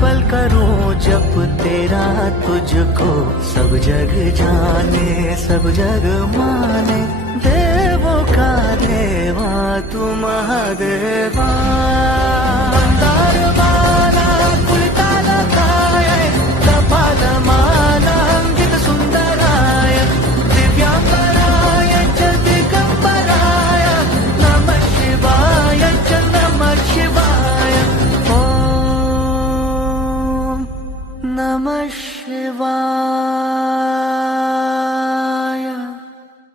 पल करूं जप तेरा तुझको, सब जग जाने सब जग माने, देवों का देवा तू महादेवा। मंदार माला कुलताला काय, कपालमाला अंकित सुंदराय, दिव्यांबराय च दिगंबराय, नमः शिवाय च नमः शिवाय, ओम नमः शिवाय।